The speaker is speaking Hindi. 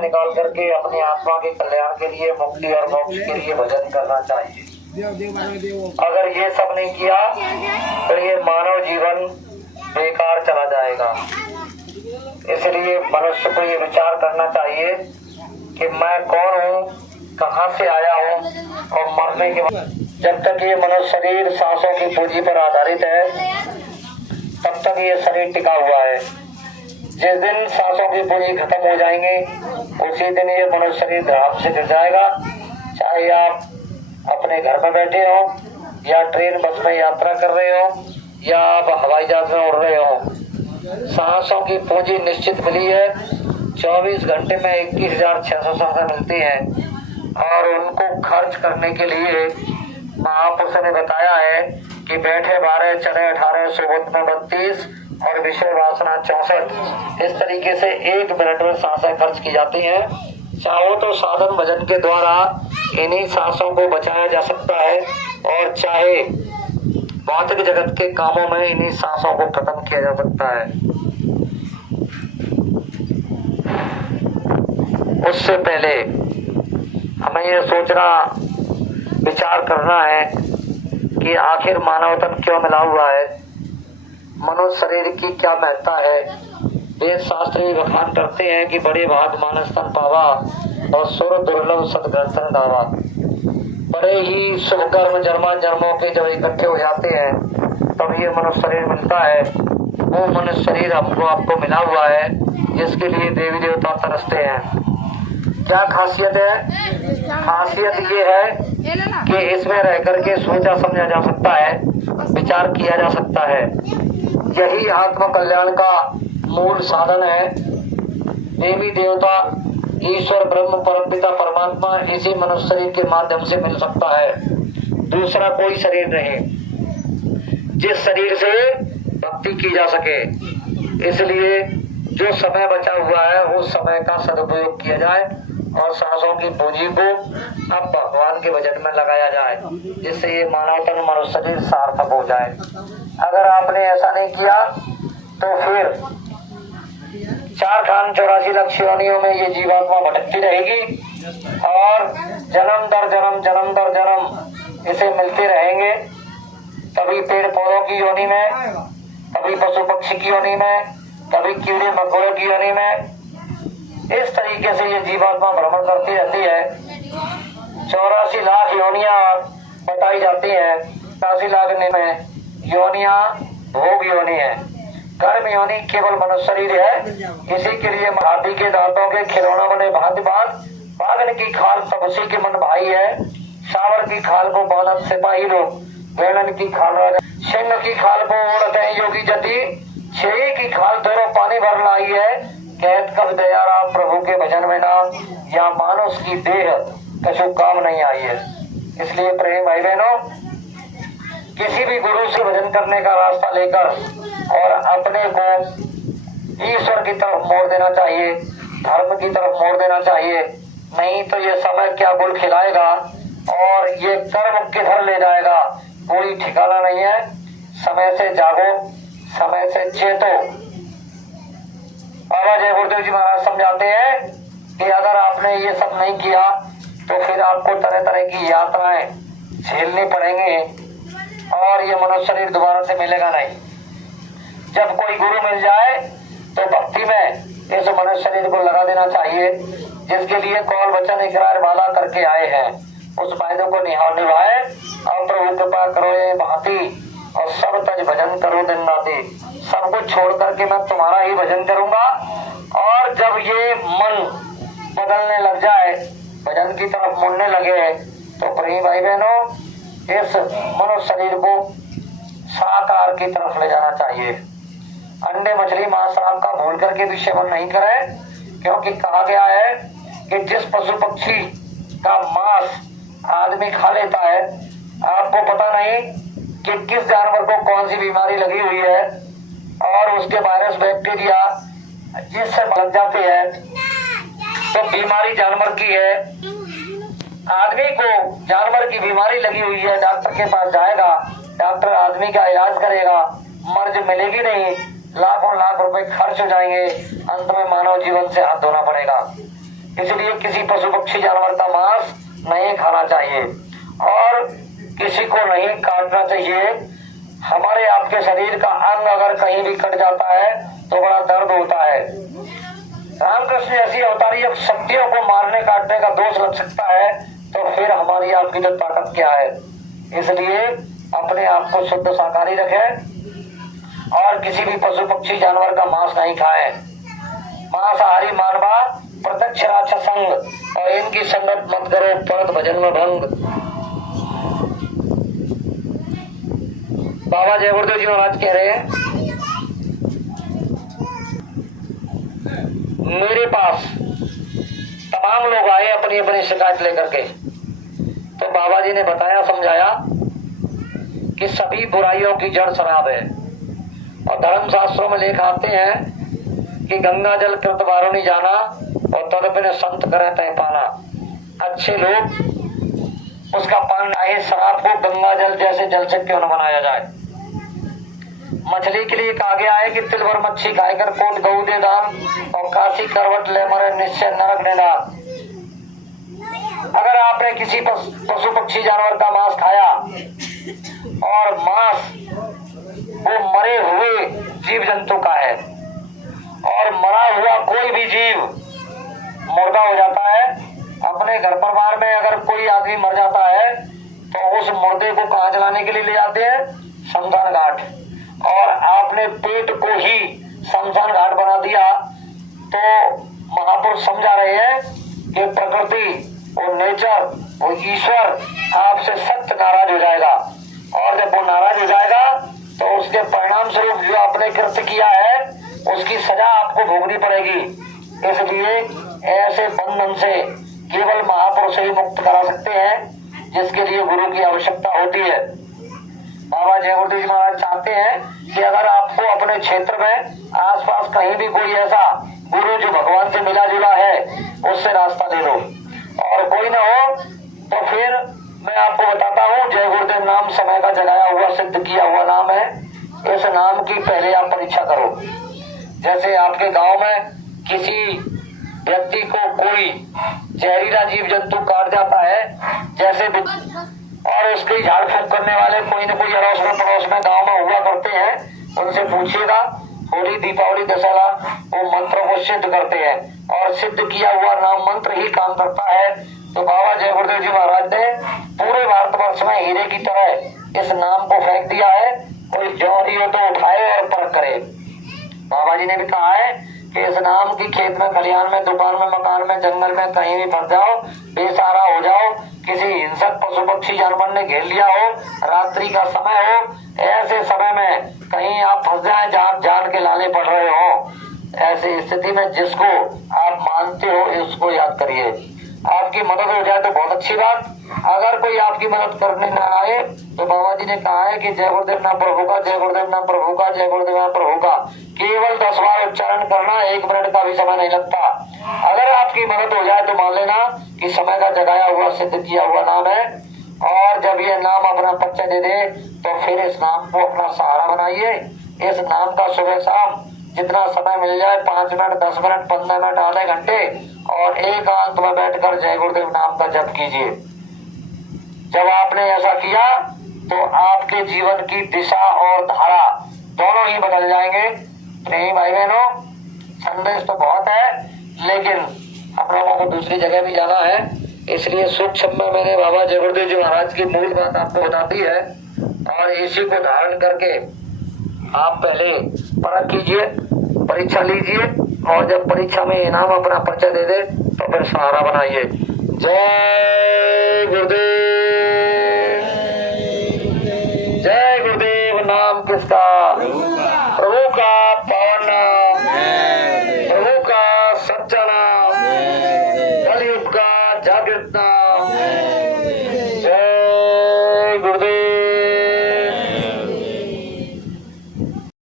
समय निकाल करके अपनी आत्मा के कल्याण के लिए, मुक्ति और मोक्ष के लिए भजन करना चाहिए। अगर ये सब नहीं किया तो ये मानव जीवन बेकार चला जाएगा। इसलिए मनुष्य को ये विचार करना चाहिए कि मैं कौन हूँ, कहाँ से आया हूँ, और मरने के बाद जब तक ये मनुष्य शरीर सांसों की पूंजी पर आधारित है तब तक ये शरीर टिका हुआ है। जिस दिन सांसों की पूंजी खत्म हो जाएंगे उसी दिन ये मनुष्य शरीर धरातल से गिर जाएगा। चाहे आप अपने घर में बैठे हो या ट्रेन बस में यात्रा कर रहे हो या आप हवाई जहाज में उड़ रहे हो, सांसों की पूंजी निश्चित मिली है। 24 घंटे में 21,600 सांसें मिलती हैं और उनको खर्च करने के लिए महापुरुष ने बताया है कि बैठे 12, चले 18, सोबत में 32 और विषय वासना 64। इस तरीके से 1 मिनट में सांसें खर्च की जाती हैं। चाहो तो साधन भजन के द्वारा इन्हीं सांसों को बचाया जा सकता है और चाहे भौतिक जगत के कामों में इन्हीं सांसों को खत्म किया जा सकता है। उससे पहले हमें यह सोचना, विचार करना है कि आखिर मानव तन क्यों मिला हुआ है, मनुष्य शरीर की क्या महत्ता है। वेद शास्त्र भी बखान करते हैं कि बड़े भाग मानस तन पावा और सुर दुर्लभ सदगर्शन दावा। बड़े ही शुभ कर्म जन्मान जन्मों के जब इकट्ठे हो जाते हैं तब ये मनुष्य शरीर मिलता है। वो मनुष्य शरीर हमको आपको मिला हुआ है जिसके लिए देवी देवता तरसते हैं। क्या खासियत है? खासियत ये है कि इसमें रह करके सोचा समझा जा सकता है, विचार किया जा सकता है। यही आत्म कल्याण का मूल साधन है। देवी देवता, ईश्वर, ब्रह्म, परमपिता, परमात्मा इसी मनुष्य शरीर के माध्यम से मिल सकता है। दूसरा कोई शरीर नहीं जिस शरीर से भक्ति की जा सके। इसलिए जो समय बचा हुआ है उस समय का सदुपयोग किया जाए और सांसों की पूंजी को अब भगवान के भजन में लगाया जाए, जिससे ये मानव तन मनुष्य शरीर सार्थक हो जाए। अगर आपने ऐसा नहीं किया तो फिर 4 खान 84 लाख योनियों में ये जीवात्मा भटकती रहेगी और जन्म दर जन्म इसे मिलते रहेंगे। कभी पेड़ पौधों की योनि में, कभी पशु पक्षी की योनि में, कभी कीड़े मकोड़ों की योनि में। इस तरीके से ये जीवात्मा भ्रमण करती रहती है। 84 लाख योनियां बताई जाती हैं। 84 लाख में योनियां भोग योनि है। कर्म योनि केवल मनुष्य शरीर है। इसी के लिए हाथी के दांतों के खिलौना बने भांति भांत, पागल की खाल तब उसी के मन भाई है। सावर की खाल को बालक सिपाही लोग, वेलन की खाल राजा, सिंह की खाल को उड़ते हैं योगी जति, शेरी की खाल दोनों पानी भर लाई है। कहत कब दया राम प्रभु के भजन में नाम, या मानुष की देह कछु काम नहीं आई है। इसलिए प्रेम भाई बहनों, किसी भी गुरु से भजन करने का रास्ता लेकर और अपने को ईश्वर की तरफ मोड़ देना चाहिए, धर्म की तरफ मोड़ देना चाहिए। नहीं तो ये समय क्या गुल खिलाएगा और ये कर्म किधर ले जाएगा कोई ठिकाना नहीं है। समय से जागो, समय से चेतो। बाबा जय गुरुदेव जी महाराज समझाते हैं कि अगर आपने ये सब नहीं किया तो फिर आपको तरह तरह की यात्राएं झेलनी पड़ेंगी और ये मनुष्य शरीर दोबारा से मिलेगा नहीं। जब कोई गुरु मिल जाए तो भक्ति में इस मनुष्य शरीर को लगा देना चाहिए, जिसके लिए कौल वचन इकरार वादा करके आए हैं। उस फायदे को निभाए और प्रभु कृपा करो ये भांति और सब तज भजन करो दिन राति। सब कुछ छोड़ करके मैं तुम्हारा ही भजन करूंगा। और जब ये मन बदलने लग जाए, भजन की तरफ मुड़ने लगे, तो प्रिय भाई बहनों, इस मनुष्य शरीर को साकार की तरफ ले जाना चाहिए। अंडे मछली मांस शराब का भूल करके भी सेवन नहीं करें, क्योंकि कहा गया है कि जिस पशु पक्षी का मांस आदमी खा लेता है, आपको पता नहीं कि किस जानवर को कौन सी बीमारी लगी हुई है और उसके वायरस बैक्टीरिया जिससे लग जाते हैं तो बीमारी जानवर की है। आदमी को जानवर की बीमारी लगी हुई है, डॉक्टर के पास जाएगा, डॉक्टर आदमी का इलाज करेगा, मर्ज मिलेगी नहीं, लाखों लाख रुपए खर्च हो जाएंगे, अंत में मानव जीवन से हाथ धोना पड़ेगा। इसलिए किसी पशु पक्षी जानवर का मांस नहीं खाना चाहिए और किसी को नहीं काटना चाहिए। हमारे आपके शरीर का अंग अगर कहीं भी कट जाता है तो बड़ा दर्द होता है। रामकृष्ण ऐसी अवतारी अब शक्तियों को मारने काटने का दोष लग सकता है तो फिर हमारी आपकी तो ताकत क्या है। इसलिए अपने आप को शुद्ध शाकाहारी रखें और किसी भी पशु पक्षी जानवर का मांस नहीं खाएं। मांसाहारी मानवा प्रत्यक्ष राक्षस संग और इनकी संगत मत करो, परत भजन में भंग। बाबा जय गुरुदेव जी महाराज कह रहे हैं, मेरे पास तमाम लोग आए अपनी अपनी शिकायत लेकर के, तो बाबा जी ने बताया समझाया कि सभी बुराइयों की जड़ शराब है और धर्मशास्त्रों में लेख आते हैं कि गंगा जल कृत वारुणी जाना और तदपिन संत करें तय पाना। अच्छे लोग उसका पान आए, शराब को गंगा जल जैसे जल से क्यों न बनाया जाए। मछली के लिए कहा गया है कि तिल भर मच्छी खाकर कोट गऊ दे दान और काशी करवट ले मरे निश्चय नरक निदान। अगर आपने किसी पशु पक्षी जानवर का मांस खाया और मांस वो मरे हुए जीव जंतु का है और मरा हुआ कोई भी जीव मुर्दा हो जाता है, अपने घर परिवार में अगर कोई आदमी मर जाता है तो उस मुर्दे को कहाँ जलाने के लिए ले जाते हैं? शमशान घाट। और आपने पेट को ही शमशान घाट बना दिया तो महापुरुष समझा रहे हैं कि प्रकृति और नेचर और ईश्वर आपसे सख्त नाराज हो जाएगा और जब वो नाराज हो जाएगा तो उसके परिणाम स्वरूप जो आपने कृत्य किया है उसकी सजा आपको भोगनी पड़ेगी। इसलिए ऐसे बंधन से केवल महापुरुष ही मुक्त करा सकते हैं जिसके लिए गुरु की आवश्यकता होती है। बाबा जय गुरुदेव जी महाराज चाहते हैं कि अगर आपको अपने क्षेत्र में आसपास कहीं भी कोई ऐसा गुरु जो भगवान से मिला जुला है उससे रास्ता ले लो और कोई ना हो तो फिर मैं आपको बताता हूँ, जय गुरुदेव नाम समय का जगाया हुआ सिद्ध किया हुआ नाम है। इस नाम की पहले आप परीक्षा करो। जैसे आपके गांव में किसी व्यक्ति को कोई जहरीला जीव जंतु काट जाता है जैसे और उसकी झाड़ फूक करने वाले कोई न कोई अड़ोस में पड़ोस में गाँव में हुआ करते हैं, उनसे पूछिएगा। होली दीपावली दशहरा वो मंत्र को सिद्ध करते हैं और सिद्ध किया हुआ नाम मंत्र ही काम करता है। तो बाबा जय गुरुदेव जी महाराज ने पूरे भारतवर्ष में हीरे की तरह इस नाम को फेंक दिया है। कोई जो ही हो तो उठाए और परख करे। बाबा जी ने भी कहा है कि इस नाम की खेत में खलिहान में दुकान में मकान में जंगल में कहीं भी फंस जाओ, बेसहारा हो जाओ, किसी हिंसक पशु पक्षी जानवर ने घेर लिया हो, रात्रि का समय हो, ऐसे समय में कहीं आप फंस जाए जहाँ जान के लाले पड़ रहे हो, ऐसी स्थिति में जिसको आप मानते हो उसको याद करिए। आपकी मदद हो जाए तो बहुत अच्छी बात। अगर कोई आपकी मदद करने ना आए तो बाबा जी ने कहा है कि जय गुरुदेव नाम प्रभु का, जय गुरुदेव नाम प्रभु का, जय गुरुदेव नाम प्रभु का केवल 10 बार उच्चारण करना, 1 मिनट का भी समय नहीं लगता। अगर आपकी मदद हो जाए तो मान लेना कि समय का जगाया हुआ सिद्ध किया हुआ नाम है। और जब ये नाम अपना परिचय दे दे तो फिर इस नाम को अपना सहारा बनाइए। इस नाम का सुबह शाम जितना समय मिल जाए, 5 मिनट, 10 मिनट, 15 मिनट, आधे घंटे, और एकांत में बैठकर जय गुरुदेव नाम का जप कीजिए। जब आपने ऐसा किया तो आपके जीवन की दिशा और धारा दोनों ही बदल जाएंगे। नहीं भाई बहनों, संदेश तो बहुत है लेकिन हम लोगों को दूसरी जगह भी जाना है, इसलिए सूक्ष्म में मैंने बाबा जय गुरुदेव जी महाराज की मूल बात आपको बता दी है और इसी को धारण करके आप पहले परख कीजिए, परीक्षा लीजिए और जब परीक्षा में इनाम अपना परिचय दे दे तो फिर सहारा बनाइए। जय गुरुदेव, जय गुरुदेव। नाम किसका? प्रभु का पावन नाम, प्रभु का सच्चा नाम, कलयुग का जागृत नाम।